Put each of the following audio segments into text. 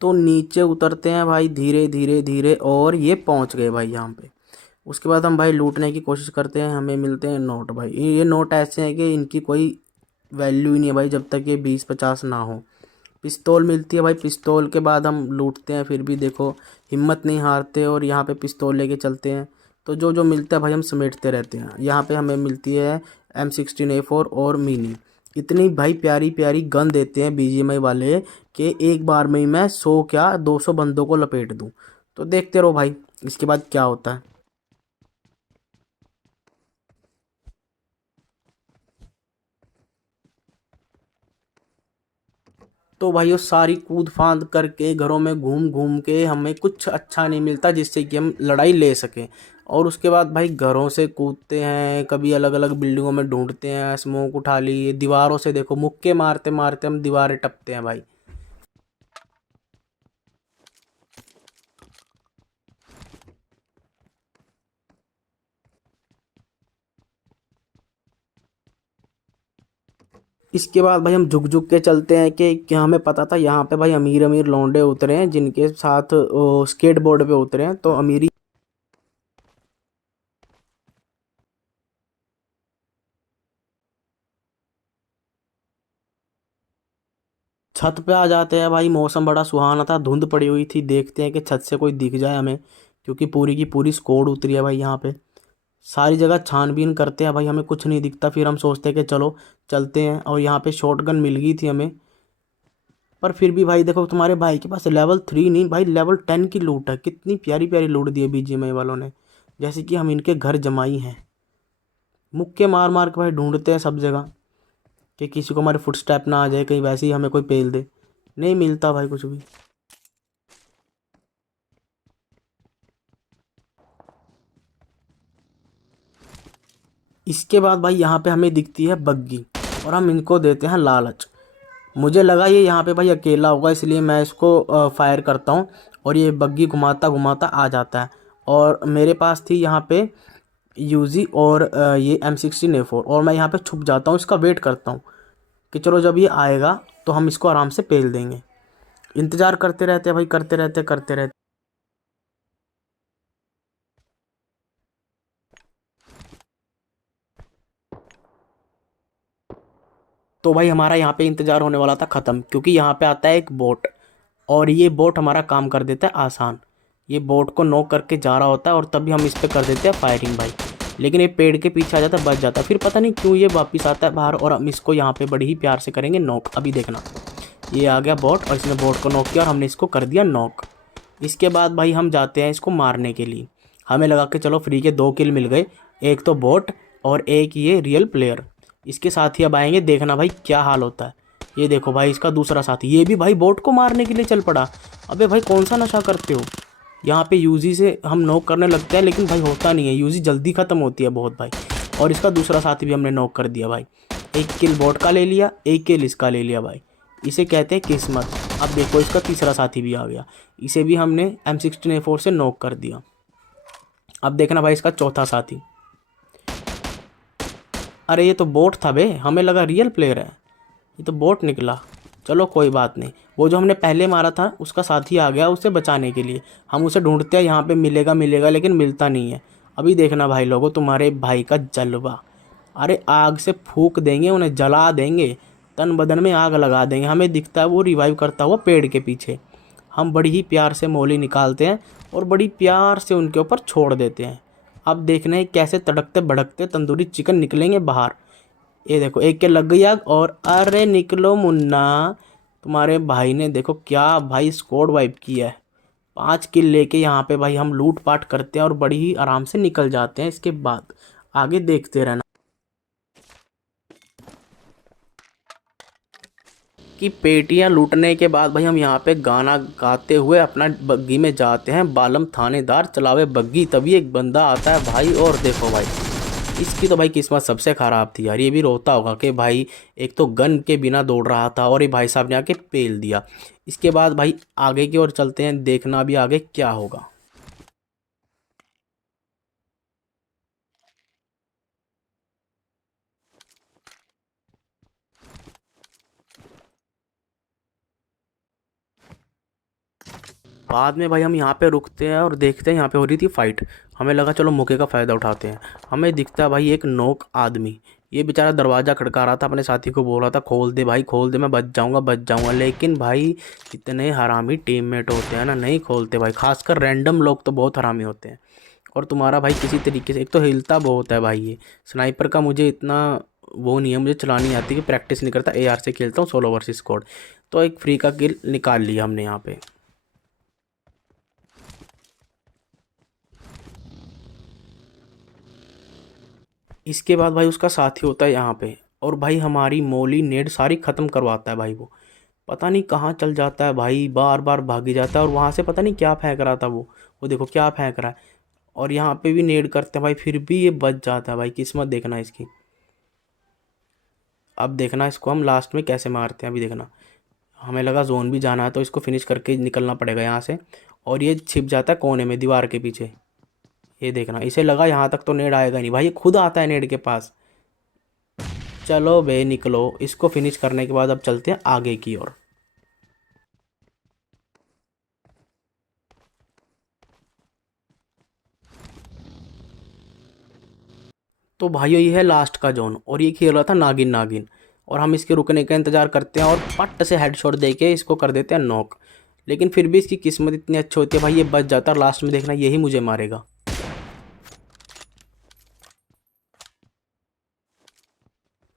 तो नीचे उतरते हैं भाई धीरे धीरे धीरे, और ये पहुंच गए भाई यहाँ पे। उसके बाद हम भाई लूटने की कोशिश करते हैं, हमें मिलते हैं नोट भाई। ये नोट ऐसे हैं कि इनकी कोई वैल्यू ही नहीं है भाई जब तक ये 20-50 ना हो। पिस्तौल मिलती है भाई, पिस्तौल के बाद हम लूटते हैं, फिर भी देखो हिम्मत नहीं हारते और यहाँ पे पिस्तौल लेके चलते हैं। तो जो जो मिलता है भाई हम समेटते रहते हैं। यहाँ पे हमें मिलती है M16A4 और मिनी। इतनी भाई प्यारी प्यारी गन देते हैं BGMI वाले कि एक बार में ही मैं 100 क्या 200 बंदों को लपेट दूँ। तो देखते रहो भाई इसके बाद क्या होता है। तो भाई वो सारी कूद फांद करके घरों में घूम घूम के हमें कुछ अच्छा नहीं मिलता जिससे कि हम लड़ाई ले सकें। और उसके बाद भाई घरों से कूदते हैं, कभी अलग अलग बिल्डिंगों में ढूंढते हैं, स्मोक उठा ली, दीवारों से देखो मुक्के मारते मारते हम दीवारें टपते हैं भाई। इसके बाद भाई हम झुक झुक के चलते हैं कि क्या हमें पता था यहाँ पे भाई अमीर अमीर लौंडे उतरे हैं जिनके साथ स्केट बोर्ड पे उतरे हैं, तो अमीरी छत पे आ जाते हैं भाई। मौसम बड़ा सुहाना था, धुंध पड़ी हुई थी, देखते हैं कि छत से कोई दिख जाए हमें, क्योंकि पूरी की पूरी स्क्वाड उतरी है भाई यहाँ पे। सारी जगह छानबीन करते हैं भाई, हमें कुछ नहीं दिखता, फिर हम सोचते हैं कि चलो चलते हैं, और यहाँ पे शॉटगन मिल गई थी हमें। पर फिर भी भाई देखो तुम्हारे भाई के पास लेवल 3 नहीं भाई लेवल 10 की लूट है। कितनी प्यारी प्यारी लूट दी है BGMI वालों ने, जैसे कि हम इनके घर जमाई हैं। मुक्के मार मार के भाई ढूंढते हैं सब जगह कि किसी को हमारे फुटस्टेप ना आ जाए, कहीं वैसे ही हमें कोई पेल दे। नहीं मिलता भाई कुछ भी। इसके बाद भाई यहाँ पे हमें दिखती है बग्गी, और हम इनको देते हैं लालच। मुझे लगा ये यहाँ पे भाई अकेला होगा, इसलिए मैं इसको फायर करता हूँ, और ये बग्गी घुमाता घुमाता आ जाता है। और मेरे पास थी यहाँ पे यूजी और ये M16A4, और मैं यहाँ पे छुप जाता हूँ, इसका वेट करता हूँ कि चलो जब ये आएगा तो हम इसको आराम से पेल देंगे। इंतज़ार करते रहते हैं भाई, करते रहते करते रहते। तो भाई हमारा यहाँ पे इंतज़ार होने वाला था ख़त्म, क्योंकि यहाँ पे आता है एक बोट, और ये बोट हमारा काम कर देता है आसान। ये बोट को नॉक करके जा रहा होता है, और तभी हम इस पे कर देते हैं फायरिंग भाई। लेकिन ये पेड़ के पीछे आ जाता है, बच जाता है, फिर पता नहीं क्यों ये वापस आता है बाहर, और हम इसको यहाँ पे बड़ी ही प्यार से करेंगे नॉक। अभी देखना, ये आ गया बोट, और इसने बोट को नॉक किया और हमने इसको कर दिया नॉक। इसके बाद भाई हम जाते हैं इसको मारने के लिए। हमें लगा कि चलो फ्री के 2 किल मिल गए, एक तो बोट और एक ये रियल प्लेयर। इसके साथ ही अब आएंगे, देखना भाई क्या हाल होता है। ये देखो भाई इसका दूसरा साथी, ये भी भाई बोट को मारने के लिए चल पड़ा। अबे भाई कौन सा नशा करते हो। यहाँ पे यूजी से हम नॉक करने लगते हैं, लेकिन भाई होता नहीं है, यूजी जल्दी ख़त्म होती है बहुत भाई। और इसका दूसरा साथी भी हमने नॉक कर दिया भाई। एक किल बोट का ले लिया, एक किल इसका ले लिया भाई। इसे कहते हैं किस्मत। अब देखो इसका तीसरा साथी भी आ गया, इसे भी हमने M16A4 से नॉक कर दिया। अब देखना भाई इसका चौथा साथी। अरे ये तो बोट था बे, हमें लगा रियल प्लेयर है, ये तो बोट निकला। चलो कोई बात नहीं, वो जो हमने पहले मारा था उसका साथी आ गया उसे बचाने के लिए। हम उसे ढूंढते हैं यहाँ पे, मिलेगा मिलेगा लेकिन मिलता नहीं है। अभी देखना भाई लोगों तुम्हारे भाई का जलवा। अरे आग से फूक देंगे, उन्हें जला देंगे, तन बदन में आग लगा देंगे। हमें दिखता है वो रिवाइव करता हुआ पेड़ के पीछे। हम बड़ी ही प्यार से मोली निकालते हैं और बड़ी प्यार से उनके ऊपर छोड़ देते हैं। अब देखना है कैसे तड़कते भड़कते तंदूरी चिकन निकलेंगे बाहर। ये देखो एक के लग गई आग, और अरे निकलो मुन्ना, तुम्हारे भाई ने देखो क्या भाई स्क्वाड वाइप किया है। 5 किल लेके यहाँ पे भाई हम लूट पाट करते हैं और बड़ी ही आराम से निकल जाते हैं। इसके बाद आगे देखते रहना कि पेटियां लूटने के बाद भाई हम यहाँ पे गाना गाते हुए अपना बग्गी में जाते हैं। बालम थानेदार चलावे बग्गी, तभी एक बंदा आता है भाई, और देखो भाई इसकी तो भाई किस्मत सबसे ख़राब थी यार। ये भी रोता होगा कि भाई एक तो गन के बिना दौड़ रहा था, और ये भाई साहब ने आके पेल दिया। इसके बाद भाई आगे की ओर चलते हैं, देखना भी आगे क्या होगा। बाद में भाई हम यहाँ पे रुकते हैं और देखते हैं यहाँ पे हो रही थी फाइट। हमें लगा चलो मौके का फ़ायदा उठाते हैं। हमें दिखता है भाई एक नोक आदमी। ये बेचारा दरवाज़ा खड़का रहा था, अपने साथी को बोल रहा था खोल दे भाई खोल दे, मैं बच जाऊँगा। लेकिन भाई इतने हरामी टीममेट होते हैं ना, नहीं खोलते भाई। खासकर रैंडम लोग तो बहुत हरामी होते हैं। और तुम्हारा भाई किसी तरीके से, एक तो हिलता बहुत है भाई ये स्नाइपर का, मुझे इतना वो नहीं है, मुझे चलानी नहीं आती कि प्रैक्टिस नहीं करता, AR से खेलता हूँ सोलो वर्सेस स्क्वाड। तो एक फ्री का किल निकाल लिया हमने यहाँ पे। इसके बाद भाई उसका साथी होता है यहाँ पे, और भाई हमारी मोली नेड सारी ख़त्म करवाता है भाई। वो पता नहीं कहाँ चल जाता है भाई, बार बार भागी जाता है, और वहाँ से पता नहीं क्या फेंक रहा था वो देखो क्या फेंक रहा है। और यहाँ पे भी नेड करते हैं भाई, फिर भी ये बच जाता है भाई। किस्मत देखना इसकी। अब देखना इसको हम लास्ट में कैसे मारते हैं, अभी देखना। हमें लगा जोन भी जाना है तो इसको फिनिश करके निकलना पड़ेगा यहाँ से। और ये छिप जाता है कोने में दीवार के पीछे। ये देखना, इसे लगा यहाँ तक तो नेड आएगा नहीं भाई, ये खुद आता है नेड के पास। चलो बे निकलो, इसको फिनिश करने के बाद अब चलते हैं आगे की ओर। तो भाइयों ये है लास्ट का जोन, और ये खेल रहा था नागिन नागिन। और हम इसके रुकने का इंतज़ार करते हैं और पट से हेडशॉट दे के इसको कर देते हैं नॉक। लेकिन फिर भी इसकी किस्मत इतनी अच्छी होती है भाई, ये बच जाता है, और लास्ट में देखना यही मुझे मारेगा।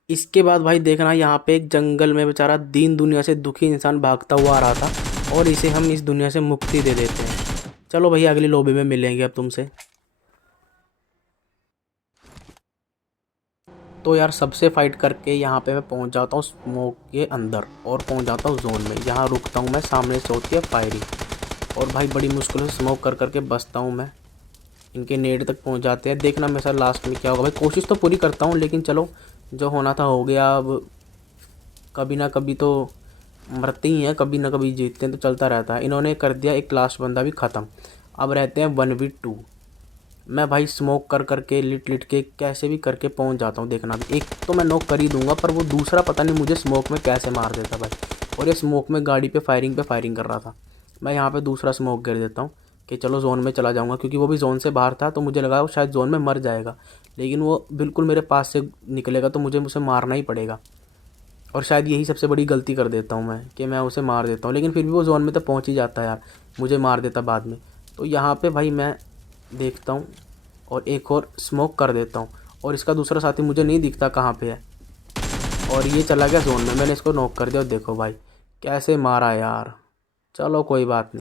इसके बाद भाई देखना यहाँ पे एक जंगल में बेचारा दीन दुनिया से दुखी इंसान भागता हुआ आ रहा था, और इसे हम इस दुनिया से मुक्ति दे देते हैं। चलो भैया अगली लॉबी में मिलेंगे अब तुमसे। तो यार सबसे फाइट करके यहाँ पे मैं पहुँच जाता हूँ स्मोक के अंदर, और पहुँच जाता हूँ जोन में। यहाँ रुकता हूँ मैं, सामने से होती है फायरिंग, और भाई बड़ी मुश्किल से स्मोक कर करके बचता हूँ मैं। इनके नेट तक पहुँच जाते हैं, देखना मेरे साथ लास्ट में क्या होगा भाई। कोशिश तो पूरी करता हूँ, लेकिन चलो जो होना था हो गया। अब कभी ना कभी तो मरते ही हैं, कभी ना कभी जीतते हैं, तो चलता रहता है। इन्होंने कर दिया एक लास्ट बंदा भी ख़त्म। अब रहते हैं 1v2। मैं भाई स्मोक कर करके लिट लिट के कैसे भी करके पहुंच जाता हूँ। देखना भी एक तो मैं नॉक कर ही दूंगा, पर वो दूसरा पता नहीं मुझे स्मोक में कैसे मार देता भाई। और ये स्मोक में गाड़ी पे फायरिंग कर रहा था। मैं यहाँ पे दूसरा स्मोक गिर देता हूँ कि चलो जोन में चला जाऊँगा, क्योंकि वो भी जोन से बाहर था, तो मुझे लगा वो शायद जोन में मर जाएगा। लेकिन वो बिल्कुल मेरे पास से निकलेगा, तो मुझे उसे मारना ही पड़ेगा। और शायद यही सबसे बड़ी गलती कर देता हूँ मैं, कि मैं उसे मार देता हूँ, लेकिन फिर भी वो जोन में तो पहुँच ही जाता है यार, मुझे मार देता बाद में। तो यहाँ पे भाई मैं देखता हूँ और एक और स्मोक कर देता हूँ, और इसका दूसरा साथी मुझे नहीं दिखता कहाँ पे है, और ये चला गया जोन में। मैंने इसको नॉक कर दिया, और देखो भाई कैसे मारा यार। चलो कोई बात नहीं।